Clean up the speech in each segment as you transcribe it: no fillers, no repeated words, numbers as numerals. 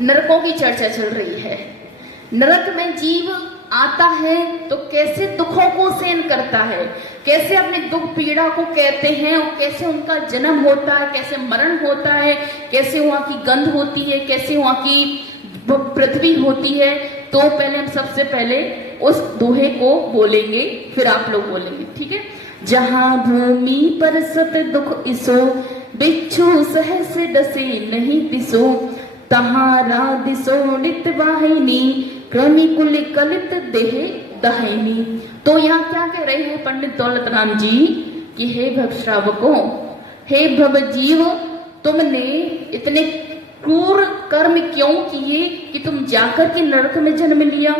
नरकों की चर्चा चल रही है। नरक में जीव आता है तो कैसे दुखों को सहन करता है, कैसे अपने दुख पीड़ा को कहते हैं और कैसे उनका जन्म होता है, कैसे मरण होता है, कैसे वहां की गंध होती है, कैसे वहां की पृथ्वी होती है। तो पहले हम सबसे पहले उस दोहे को बोलेंगे, फिर आप लोग बोलेंगे, ठीक है। जहां भूमि पर सत दुख इसो, बिच्छू सहस डसे नहीं पिसो, तहारा दिसो नित वाहिनी, क्रमि कुल कलित देह दहिनी। तो यहाँ क्या कह रहे हैं पंडित दौलत राम जी कि हे भव श्रावकों, हे भव जीव, तुमने इतने क्रूर कर्म क्यों किए कि तुम जाकर के नरक में जन्म लिया,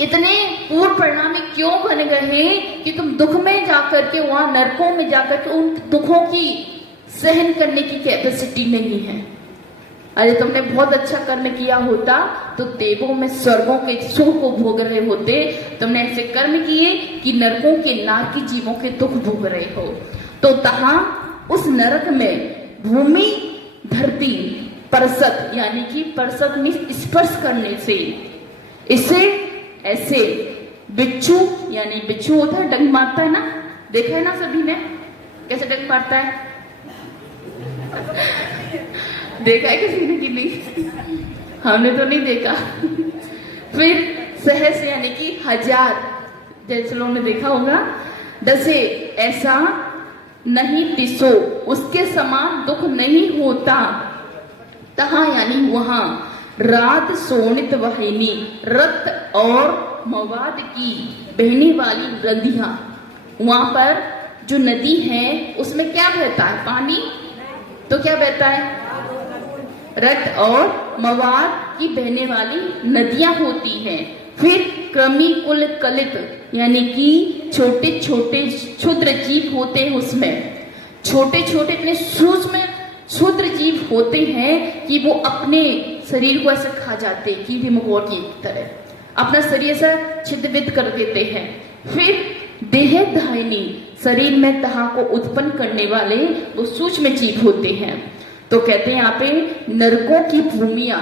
इतने पूर्व परिणामी क्यों बन गए कि तुम दुख में जाकर के, वहां नरकों में जाकर के उन दुखों की सहन करने की कैपेसिटी नहीं है। अरे तुमने बहुत अच्छा कर्म किया होता तो देवों में स्वर्गों के सुख को भोग रहे होते। तुमने ऐसे कर्म किए कि नरकों के नारकी जीवों के दुख भोग रहे हो। तो तहां उस नरक में भूमि धरती परसत, यानी कि परसत में स्पर्श करने से, इसे ऐसे बिच्छू, यानी बिच्छू होता है डंक मारता है ना, देखा है ना सभी ने कैसे डंक मारता है, देखा है किसी ने कि नहीं? हमने तो नहीं देखा। फिर सहस यानी कि हजार, जैसे लोगों ने देखा होगा। दसे ऐसा नहीं पिसो, उसके समान दुख नहीं होता। तहा यानी वहां रात सोनित वाहिनी, रक्त और मवाद की बहने वाली नदियां, वहां पर जो नदी है उसमें क्या बहता है, पानी। तो क्या बहता है, रक्त और मवाद की बहने वाली नदियां होती हैं। फिर क्रमि कुल कलित, यानी कि छोटे छोटे क्षुद्र जीव होते हैं, उसमें छोटे छोटे इतने सूक्ष्म क्षुद्र जीव होते हैं कि वो अपने शरीर को ऐसे खा जाते हैं, कीड़ी मकोड़ की तरह अपना शरीर से छिद्रविद कर देते हैं। फिर देह धायनी, शरीर में तहा को उत्पन्न करने वाले वो सूक्ष्म जीव होते हैं। तो कहते हैं यहाँ पे नरकों की भूमियां,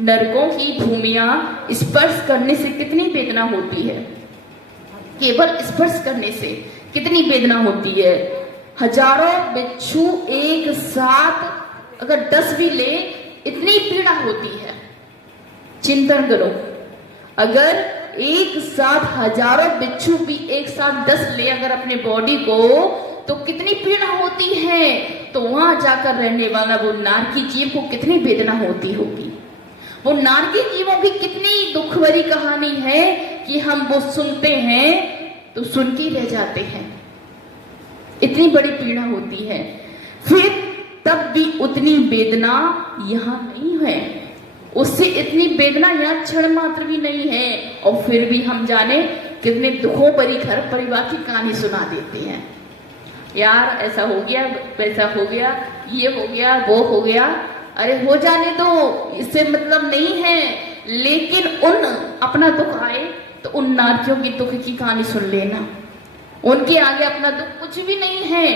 नरकों की भूमियां स्पर्श करने से कितनी वेदना होती है, केवल स्पर्श करने से कितनी वेदना होती है। हजारों बिच्छू एक साथ अगर 10 भी ले, इतनी पीड़ा होती है। चिंतन करो, अगर एक साथ हजारों बिच्छू भी एक साथ 10 ले अगर अपने बॉडी को, तो कितनी पीड़ा होती है। तो वहां जाकर रहने वाला वो नारकी जीव को कितनी वेदना होती होगी। वो नारकी जीवों की कितनी दुख भरी कहानी है कि हम वो सुनते हैं तो सुन के रह जाते हैं, इतनी बड़ी पीड़ा होती है। फिर तब भी उतनी वेदना यहाँ नहीं है, उससे इतनी वेदना यहाँ क्षण मात्र भी नहीं है। और फिर भी हम जाने कितने दुखों भरी घर परिवार की कहानी सुना देते हैं, यार ऐसा हो गया, वैसा हो गया, ये हो गया, वो हो गया। अरे हो जाने दो, इससे मतलब नहीं है। लेकिन उन अपना दुख आए तो उन नारकियों की दुख की कहानी सुन लेना, उनके आगे अपना दुख कुछ भी नहीं है।